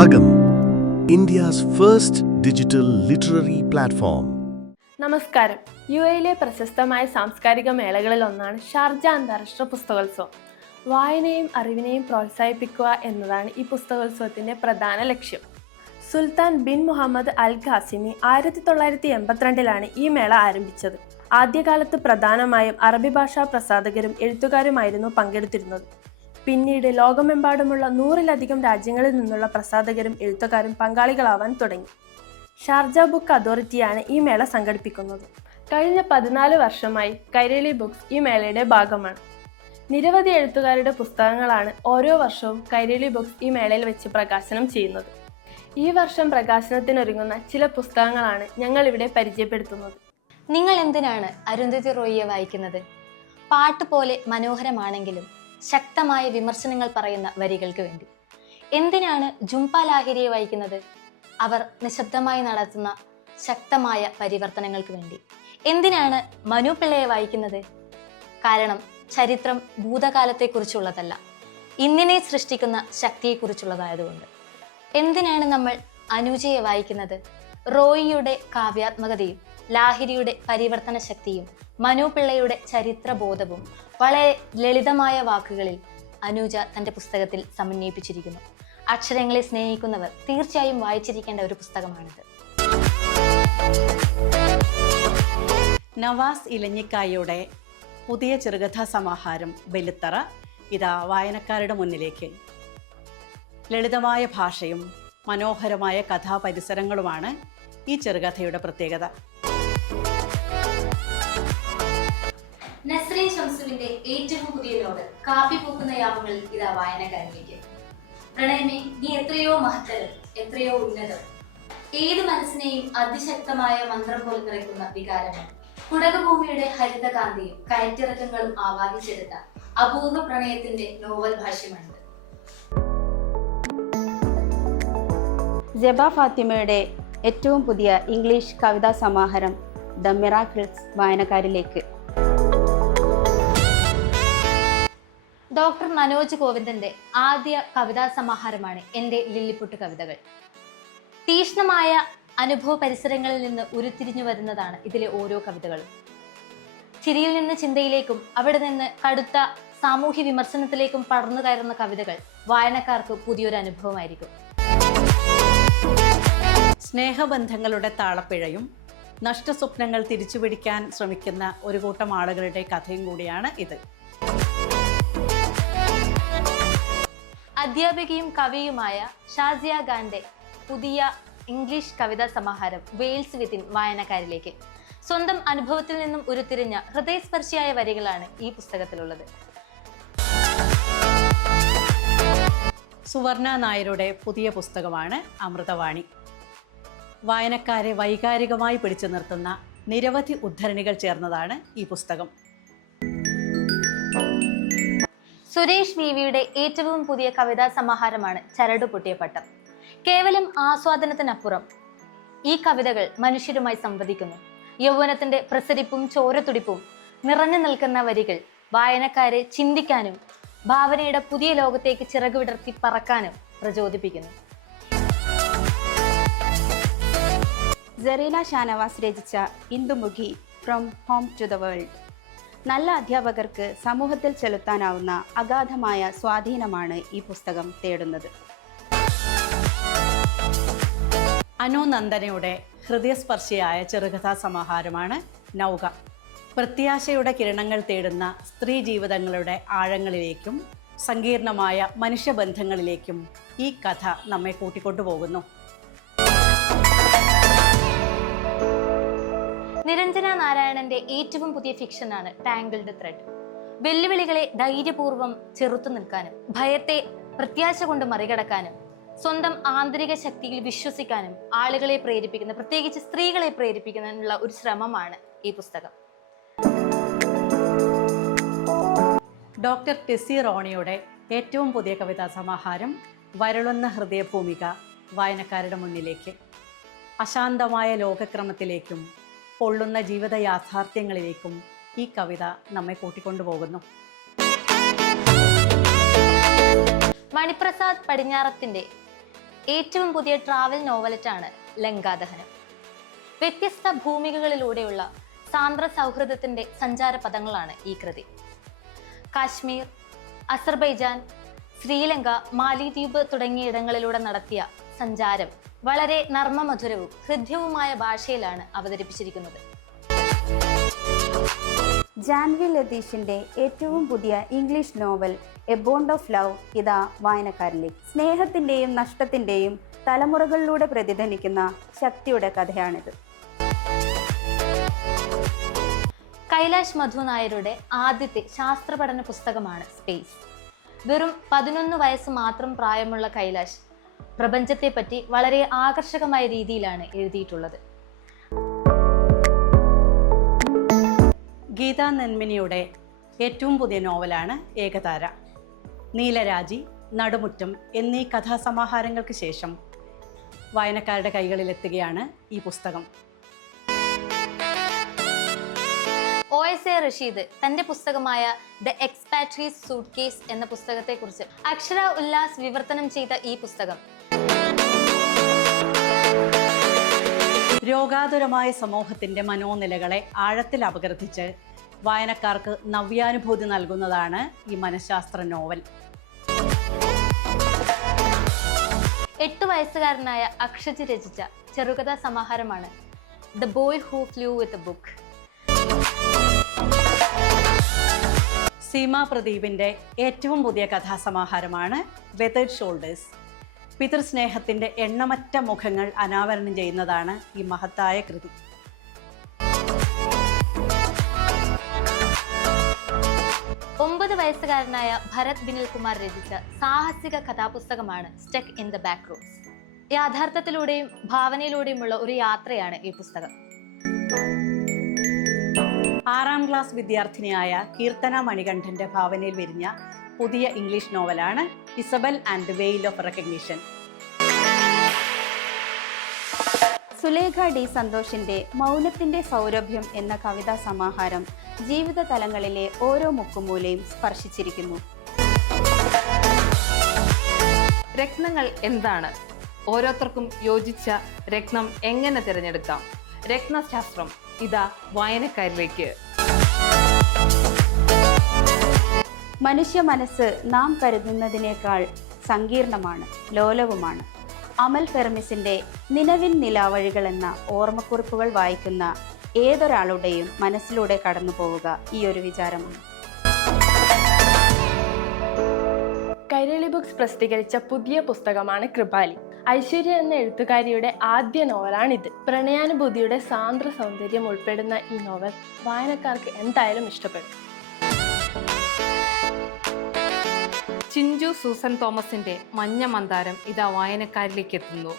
Agam, India's first digital literary platform. നമസ്കാരം. യുഎയിലെ പ്രശസ്തമായ സാംസ്കാരിക മേളകളിൽ ഒന്നാണ് ഷാർജ അന്താരാഷ്ട്ര പുസ്തകോത്സവം. വായനയും അറിവിനെയും പ്രോത്സാഹിപ്പിക്കുക എന്നതാണ് ഈ പുസ്തകോത്സവത്തിന്റെ പ്രധാന ലക്ഷ്യം. സുൽത്താൻ ബിൻ മുഹമ്മദ് അൽ ഖാസിമി 1982 ഈ മേള ആരംഭിച്ചത്. ആദ്യകാലത്ത് പ്രധാനമായും അറബി ഭാഷാ പ്രസാധകരും എഴുത്തുകാരുമായിരുന്നു പങ്കെടുത്തിരുന്നത്. പിന്നീട് ലോകമെമ്പാടുമുള്ള 100-ലധികം രാജ്യങ്ങളിൽ നിന്നുള്ള പ്രസാധകരും എഴുത്തുകാരും പങ്കാളികളാവാൻ തുടങ്ങി. ഷാർജ ബുക്ക് അതോറിറ്റിയാണ് ഈ മേള സംഘടിപ്പിക്കുന്നത്. കഴിഞ്ഞ 14 വർഷമായി കൈരളി ബുക്സ് ഈ മേളയുടെ ഭാഗമാണ്. നിരവധി എഴുത്തുകാരുടെ പുസ്തകങ്ങളാണ് ഓരോ വർഷവും കൈരളി ബുക്സ് ഈ മേളയിൽ വെച്ച് പ്രകാശനം ചെയ്യുന്നത്. ഈ വർഷം പ്രകാശനത്തിനൊരുങ്ങുന്ന ചില പുസ്തകങ്ങളാണ് ഞങ്ങൾ ഇവിടെ പരിചയപ്പെടുത്തുന്നത്. നിങ്ങൾ എന്തിനാണ് അരുന്ധതി റോയിയെ വായിക്കുന്നത്? പാട്ട് പോലെ മനോഹരമാണെങ്കിലും ശക്തമായ വിമർശനങ്ങൾ പറയുന്ന വരികൾക്ക് വേണ്ടി. എന്തിനാണ് ജുംപ ലാഹിരിയെ വായിക്കുന്നത്? അവർ നിശബ്ദമായി നടത്തുന്ന ശക്തമായ പരിവർത്തനങ്ങൾക്ക് വേണ്ടി. എന്തിനാണ് മനു പിള്ളയെ വായിക്കുന്നത്? കാരണം ചരിത്രം ഭൂതകാലത്തെക്കുറിച്ചുള്ളതല്ല, ഇന്നിനെ സൃഷ്ടിക്കുന്ന ശക്തിയെക്കുറിച്ചുള്ളതായതുകൊണ്ട്. എന്തിനാണ് നമ്മൾ അനുജയെ വായിക്കുന്നത്? റോയിയുടെ കാവ്യാത്മകതയും ലാഹിരിയുടെ പരിവർത്തന ശക്തിയും മനു പിള്ളയുടെ ചരിത്രബോധവും വളരെ ലളിതമായ വാക്കുകളിൽ അനുജ തൻ്റെ പുസ്തകത്തിൽ സമന്വയിപ്പിച്ചിരിക്കുന്നു. അക്ഷരങ്ങളെ സ്നേഹിക്കുന്നവർ തീർച്ചയായും വായിച്ചിരിക്കേണ്ട ഒരു പുസ്തകമാണിത്. നവാസ് ഇലഞ്ഞിക്കായയുടെ പുതിയ ചെറുകഥാ സമാഹാരം വെളുത്തറ ഇതാ വായനക്കാരുടെ മുന്നിലേക്ക്. ലളിതമായ ഭാഷയും മനോഹരമായ കഥാപരിസരങ്ങളുമാണ് ഈ ചെറുകഥയുടെ പ്രത്യേകത. നസ്രീൻ ഷംസുവിന്റെ ഏറ്റവും പുതിയ നോവൽ കാപ്പി പൂക്കുന്ന യാമങ്ങളിൽ ഇതാ വായനക്കാരിലേക്ക്. പ്രണയമേ, നീ എത്രയോ മഹത്തരം, എത്രയോ ഉന്നതം. ഏത് മനസ്സിനെയും അതിശക്തമായ മന്ത്രം പോലെ നിറയ്ക്കുന്ന വികാരങ്ങൾ. കുടകഭൂമിയുടെ ഹരിതകാന്തിയും കയറ്റിറക്കങ്ങളും ആവാഹിച്ചെടുത്ത അപൂർവ പ്രണയത്തിന്റെ നോവൽ ഭാഷ്യമാണിത്. ജബ ഫാത്തിമയുടെ ഏറ്റവും പുതിയ ഇംഗ്ലീഷ് കവിതാ സമാഹാരം ദ മിറാക്കിൾസ് വായനക്കാരിലേക്ക്. ഡോക്ടർ മനോജ് ഗോവിന്ദന്റെ ആദ്യ കവിതാ സമാഹാരമാണ് എൻ്റെ ലില്ലിപ്പുട്ട് കവിതകൾ. തീക്ഷ്ണമായ അനുഭവ പരിസരങ്ങളിൽ നിന്ന് ഉരുത്തിരിഞ്ഞു വരുന്നതാണ് ഇതിലെ ഓരോ കവിതകളും. ചിരിയിൽ നിന്ന് ചിന്തയിലേക്കും അവിടെ നിന്ന് കടുത്ത സാമൂഹ്യ വിമർശനത്തിലേക്കും പടർന്നു കയറുന്ന കവിതകൾ വായനക്കാർക്ക് പുതിയൊരു അനുഭവമായിരിക്കും. സ്നേഹബന്ധങ്ങളുടെ താളപ്പിഴയും നഷ്ടസ്വപ്നങ്ങൾ തിരിച്ചുപിടിക്കാൻ ശ്രമിക്കുന്ന ഒരു കൂട്ടം ആളുകളുടെ കഥയും കൂടിയാണ് ഇത്. അധ്യാപികയും കവിയുമായ ഷാസിയ ഖാന്റെ പുതിയ ഇംഗ്ലീഷ് കവിതാ സമാഹാരം വെയിൽസ് വിത്തിൻ വായനക്കാരിലേക്ക്. സ്വന്തം അനുഭവത്തിൽ നിന്നും ഉരുത്തിരിഞ്ഞ ഹൃദയസ്പർശിയായ വരികളാണ് ഈ പുസ്തകത്തിലുള്ളത്. സുവർണ നായരുടെ പുതിയ പുസ്തകമാണ് അമൃതവാണി. വായനക്കാരെ വൈകാരികമായി പിടിച്ചു നിർത്തുന്ന നിരവധി ഉദ്ധരണികൾ ചേർന്നതാണ് ഈ പുസ്തകം. സുരേഷ് വിവിയുടെ ഏറ്റവും പുതിയ കവിതാ സമാഹാരമാണ് ചരടു പൊട്ടിയ പട്ടം. കേവലം ആസ്വാദനത്തിനപ്പുറം ഈ കവിതകൾ മനുഷ്യരുമായി സംവദിക്കുന്നു. യൗവനത്തിന്റെ പ്രസരിപ്പും ചോരത്തുടിപ്പും നിറഞ്ഞു നിൽക്കുന്ന വരികൾ വായനക്കാരെ ചിന്തിക്കാനും ഭാവനയുടെ പുതിയ ലോകത്തേക്ക് ചിറകുവിടർത്തി പറക്കാനും പ്രചോദിപ്പിക്കുന്നു. സരീന ഷാനവാസ് രചിച്ച Indumukhi from home to the world. നല്ല അധ്യാപകർക്ക് സമൂഹത്തിൽ ചെലുത്താനാവുന്ന അഗാധമായ സ്വാധീനമാണ് ഈ പുസ്തകം തേടുന്നത്. അനു നന്ദനയുടെ ഹൃദയസ്പർശിയായ ചെറുകഥാ സമാഹാരമാണ് നൗക. പ്രത്യാശയുടെ കിരണങ്ങൾ തേടുന്ന സ്ത്രീ ജീവിതങ്ങളുടെ ആഴങ്ങളിലേക്കും സങ്കീർണമായ മനുഷ്യബന്ധങ്ങളിലേക്കും ഈ കഥ നമ്മെ കൂട്ടിക്കൊണ്ടുപോകുന്നു. നിരഞ്ജന നാരായണന്റെ ഏറ്റവും പുതിയ ഫിക്ഷനാണ് ടാങ്കിൾഡ് ത്രെഡ്. വെല്ലുവിളികളെ ധൈര്യപൂർവ്വം ചെറുത്തു നിൽക്കാനും ഭയത്തെ പ്രത്യാശ കൊണ്ട് മറികടക്കാനും സ്വന്തം ആന്തരിക ശക്തിയിൽ വിശ്വസിക്കാനും ആളുകളെ പ്രേരിപ്പിക്കുന്ന, പ്രത്യേകിച്ച് സ്ത്രീകളെ പ്രേരിപ്പിക്കുന്നതിനുള്ള ഒരു ശ്രമമാണ് ഈ പുസ്തകം. ഡോക്ടർ ടെസി റോണിയുടെ ഏറ്റവും പുതിയ കവിതാ സമാഹാരം വരളുന്ന ഹൃദയഭൂമിക വായനക്കാരുടെ മുന്നിലേക്ക്. അശാന്തമായ ലോകക്രമത്തിലേക്കും പൊള്ളുന്ന ജീവിത യാഥാർത്ഥ്യങ്ങളിലേക്കും ഈ കവിത നമ്മെ കൂട്ടിക്കൊണ്ടുപോകുന്നു. മണിപ്രസാദ് പടിഞ്ഞാറത്തിന്റെ ഏറ്റവും പുതിയ ട്രാവൽ നോവലറ്റാണ് ലങ്കാദഹനം. വ്യത്യസ്ത ഭൂമികകളിലൂടെയുള്ള സാന്ദ്ര സൗഹൃദത്തിന്റെ സഞ്ചാരപഥങ്ങളാണ് ഈ കൃതി. കാശ്മീർ, അസർബൈജാൻ, ശ്രീലങ്ക, മാലിദ്വീപ് തുടങ്ങിയ ഇടങ്ങളിലൂടെ നടത്തിയ സഞ്ചാരം വളരെ നർമ്മമധുരവും ഹൃദ്യവുമായ ഭാഷയിലാണ് അവതരിപ്പിച്ചിരിക്കുന്നത്. ജാൻവി ലതീഷിന്റെ ഏറ്റവും പുതിയ English novel A bond of love ഇതാ വായനക്കാരിലേക്ക്. സ്നേഹത്തിന്റെയും നഷ്ടത്തിന്റെയും തലമുറകളിലൂടെ പ്രതിധ്വനിക്കുന്ന ശക്തിയുടെ കഥയാണിത്. കൈലാഷ് മധു നായരുടെ ആദ്യത്തെ ശാസ്ത്രപഠന പുസ്തകമാണ് സ്പേസ്. വെറും 11 വയസ്സ് മാത്രം പ്രായമുള്ള കൈലാഷ് പ്രപഞ്ചത്തെപ്പറ്റി വളരെ ആകർഷകമായ രീതിയിലാണ് എഴുതിയിട്ടുള്ളത്. ഗീതാ നന്മിനിയുടെ ഏറ്റവും പുതിയ നോവലാണ് ഏകതാര. നീലരാജി, നടുമുറ്റം എന്നീ കഥാസമാഹാരങ്ങൾക്ക് ശേഷം വായനക്കാരുടെ കൈകളിലെത്തുകയാണ് ഈ പുസ്തകം. OSA റഷീദ് തന്റെ പുസ്തകമായ ദ എക്സ്പാട്രീസ് സൂട്ട്കേസ് എന്ന പുസ്തകത്തെക്കുറിച്ച് അക്ഷര ഉല്ലാസ് വിവർത്തനം ചെയ്ത ഈ പുസ്തകം രോഗാതുരമായ സമൂഹത്തിന്റെ മനോനിലകളെ ആഴത്തിൽ അപഗ്രഥിച്ച് വായനക്കാർക്ക് നവ്യാനുഭൂതി നൽകുന്നതാണ് ഈ മനഃശാസ്ത്ര നോവൽ. 8 വയസ്സുകാരനായ അക്ഷജ് രചിച്ച ചെറുകഥാ സമാഹാരമാണ് the boy who flew with a book. Seema പ്രദീപിന്റെ ഏറ്റവും പുതിയ കഥാസമാഹാരമാണ് വെതേർഡ് ഷോൾഡേഴ്സ്. പിതൃസ്നേഹത്തിന്റെ എണ്ണമറ്റ മുഖങ്ങൾ അനാവരണം ചെയ്യുന്നതാണ് ഈ മഹത്തായ കൃതി. ഒമ്പത് വയസ്സുകാരനായ ഭരത് ബിനിൽ കുമാർ രചിച്ച സാഹസിക കഥാപുസ്തകമാണ് stuck in the back rooms. യാഥാർത്ഥ്യത്തിലൂടെയും ഭാവനയിലൂടെയുമുള്ള ഒരു യാത്രയാണ് ഈ പുസ്തകം. 6ാം ക്ലാസ് വിദ്യാർത്ഥിനിയായ കീർത്തന മണികണ്ഠന്റെ ഭാവനയിൽ വിരിഞ്ഞ പുതിയ ഇംഗ്ലീഷ് നോവലാണ് Isabel and the veil of recognition. Sulekha D സന്തോഷിന്റെ മൗനത്തിന്റെ സൗരഭ്യം എന്ന കവിതാ സമാഹാരം ജീവിത തലങ്ങളിലെ ഓരോ മുക്കുമൂലയും സ്പർശിച്ചിരിക്കുന്നു. രത്നങ്ങൾ എന്താണ്? ഓരോരുത്തർക്കും യോജിച്ച രത്നം എങ്ങനെ തിരഞ്ഞെടുക്കാം? രത്നശാസ്ത്രം ഇതാ വായനക്കാരിലേക്ക്. മനുഷ്യ മനസ്സ് നാം കരുതുന്നതിനേക്കാൾ സങ്കീർണമാണ്, ലോലവുമാണ്. അമൽ ഫെർമിസിന്റെ നിലവിൻ നിലാവഴികൾ എന്ന ഓർമ്മക്കുറിപ്പുകൾ വായിക്കുന്ന ഏതൊരാളുടെയും മനസ്സിലൂടെ കടന്നു പോവുക ഈ ഒരു വിചാരമാണ്. കൈരളി ബുക്സ് പ്രസിദ്ധീകരിച്ച പുതിയ പുസ്തകമാണ് കൃപാലി. ഐശ്വര്യ എന്ന എഴുത്തുകാരിയുടെ ആദ്യ നോവലാണിത്. പ്രണയാനുഭൂതിയുടെ സാന്ദ്ര സൗന്ദര്യം ഉൾപ്പെടുന്ന ഈ നോവൽ വായനക്കാർക്ക് എന്തായാലും ഇഷ്ടപ്പെടും. ചിഞ്ചു സൂസൻ തോമസിന്റെ മഞ്ഞ മന്ദാരം ഇതാ വായനക്കാരിലേക്ക് എത്തുന്നു.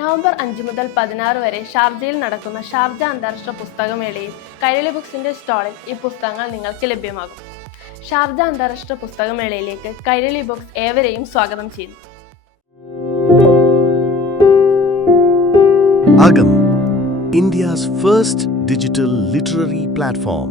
നവംബർ 5 മുതൽ 16 വരെ ഷാർജയിൽ നടക്കുന്ന ഷാർജ അന്താരാഷ്ട്ര പുസ്തകമേളയിൽ കൈരളി ബുക്സിന്റെ സ്റ്റാളിൽ ഈ പുസ്തകങ്ങൾ നിങ്ങൾക്ക് ലഭ്യമാകും. ഷാർജ അന്താരാഷ്ട്ര പുസ്തകമേളയിലേക്ക് കൈരളി ബുക്സ് ഏവരെയും സ്വാഗതം ചെയ്യുന്നു. Agam, India's first digital literary platform.